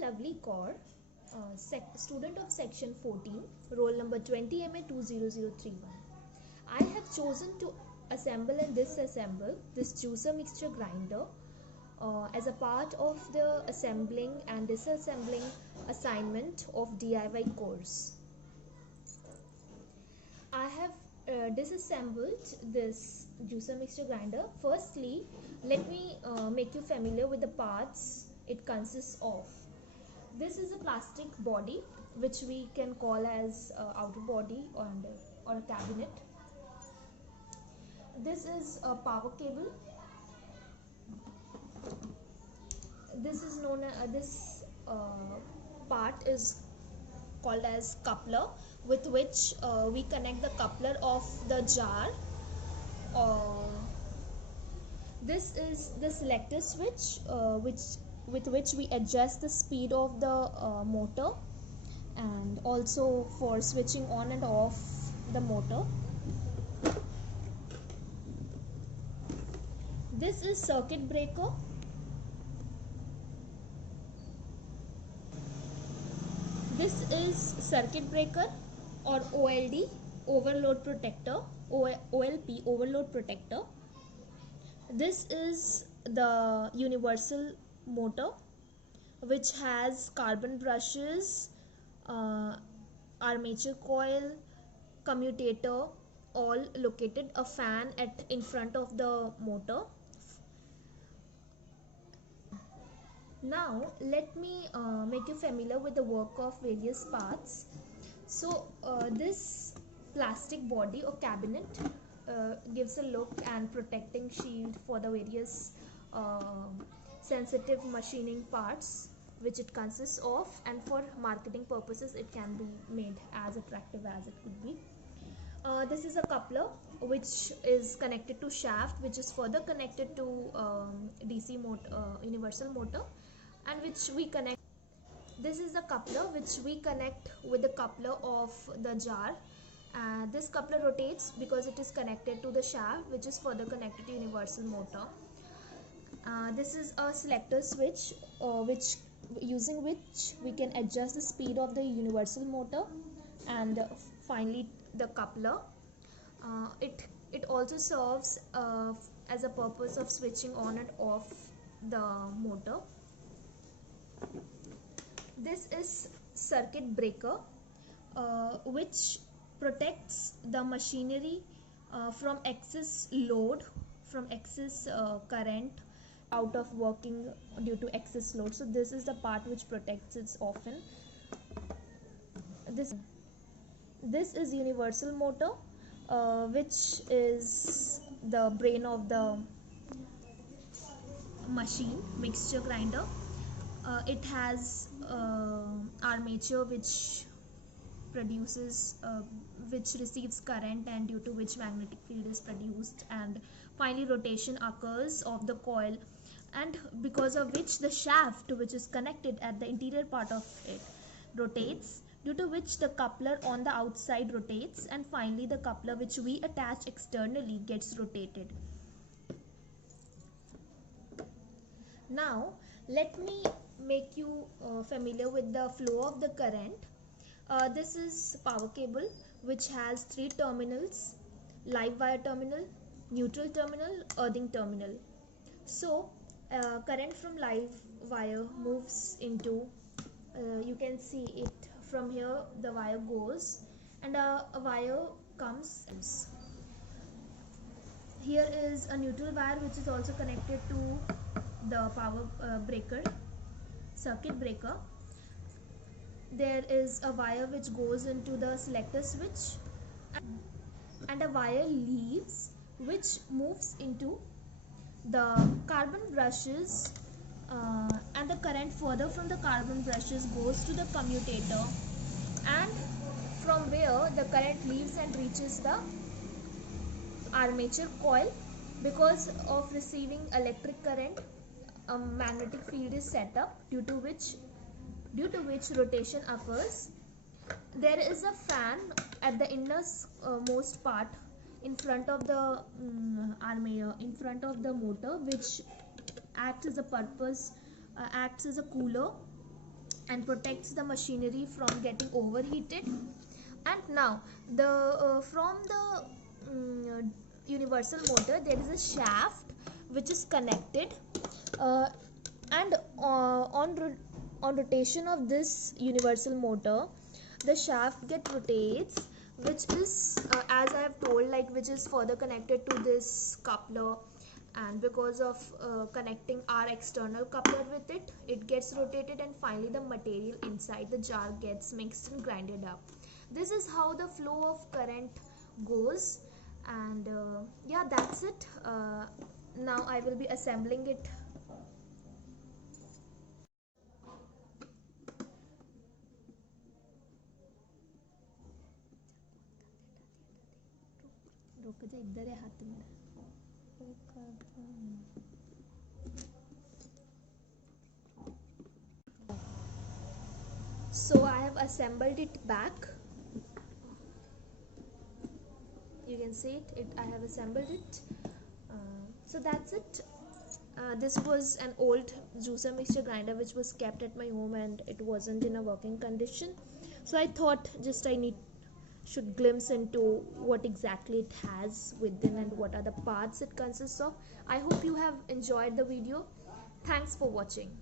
Lovely Kaur, student of section 14, roll number 20MA20031. I have chosen to assemble and disassemble this juicer mixture grinder as a part of the assembling and disassembling assignment of DIY course. I have disassembled this juicer mixture grinder. Firstly, let me make you familiar with the parts it consists of. This is a plastic body which we can call as outer body or a cabinet. This is a power cable. This is known as this part is called as coupler, with which we connect the coupler of the jar. This is the selector switch with which we adjust the speed of the motor, and also for switching on and off the motor. This is circuit breaker. This is circuit breaker or OLD, overload protector, OLP, overload protector. This is the universal motor, which has carbon brushes, armature coil, commutator, all located, a fan in front of the motor. Now let me make you familiar with the work of various parts. So this plastic body or cabinet gives a look and protecting shield for the various sensitive machining parts which it consists of, and for marketing purposes it can be made as attractive as it could be. This is a coupler which is connected to shaft, which is further connected to DC motor, universal motor, and which we connect. This is the coupler which we connect with the coupler of the jar. This coupler rotates because it is connected to the shaft, which is further connected to universal motor. This is a selector switch using which we can adjust the speed of the universal motor, and finally the coupler. It also serves as a purpose of switching on and off the motor. This is circuit breaker, which protects the machinery from excess load, from excess current out of working due to excess load. So this is the part which protects it often. This is universal motor, which is the brain of the machine mixture grinder. It has armature which receives current, and due to which magnetic field is produced, and finally rotation occurs of the coil, and because of which the shaft, which is connected at the interior part of it, rotates, due to which the coupler on the outside rotates, and finally the coupler which we attach externally gets rotated. Now let me make you familiar with the flow of the current. This is power cable which has 3 terminals: live wire terminal, neutral terminal, earthing terminal. So current from live wire moves into, you can see it from here, the wire goes, and a wire comes. Here is a neutral wire which is also connected to the power breaker, circuit breaker. There is a wire which goes into the selector switch, and a wire leaves which moves into the carbon brushes, and the current further from the carbon brushes goes to the commutator, and from where the current leaves and reaches the armature coil. Because of receiving electric current, a magnetic field is set up, due to which rotation occurs. There is a fan at the innermost part in front of the armature, in front of the motor, which acts as a cooler and protects the machinery from getting overheated. And now the from the universal motor there is a shaft which is connected, uh, and on rotation of this universal motor the shaft get rotates, which is as I have told, like, which is further connected to this coupler, and because of connecting our external coupler with it, it gets rotated, and finally the material inside the jar gets mixed and grinded up. This is how the flow of current goes. And yeah, that's it. Now I will be assembling it. रुक जा, इधर है हाथ मेरा। So I have assembled it back. You can see it, I have assembled it. So that's it. This was an old juicer mixture grinder which was kept at my home, and it wasn't in a working condition, so I thought just I should glimpse into what exactly it has within and what are the parts it consists of. I hope you have enjoyed the video. Thanks for watching.